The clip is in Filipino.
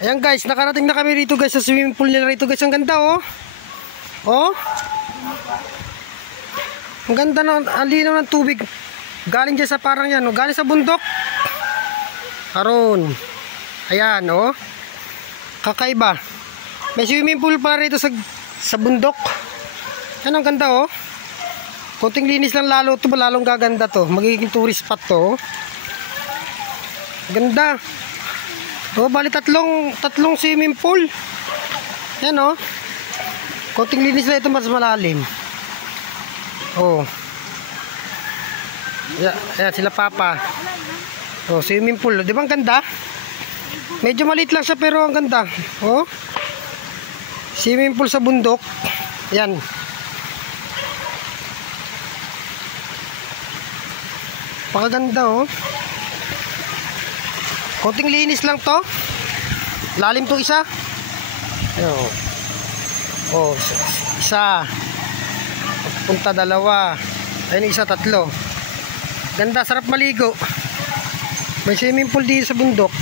Ayan guys, nakarating na kami rito guys sa swimming pool nila rito guys. Ang ganda oh. Oh. Ang ganda no, ang linaw ng tubig. Galing dyan sa parang yan oh, galing sa bundok. Aron. Ayan oh. Kakaiba. May swimming pool pala rito sa bundok. Yan ang ganda oh. Konting linis lang lalo ito, lalong gaganda to. Magiging tourist spot to. Ganda. Oh, bali tatlong swimming pool. Yan oh. Konting linis lang ito, mas malalim. Oh. Ayan sila papa. Oh, swimming pool. Di ba ang ganda? Medyo maliit lang siya pero ang ganda. Oh. Swimming pool sa bundok. Yan. Pakaganda oh. Konting linis lang to. Lalim to isa. Oh. Oh, isa. Punta dalawa. Ayun isa, tatlo. Ganda, sarap maligo. May swimming pool dito sa bundok.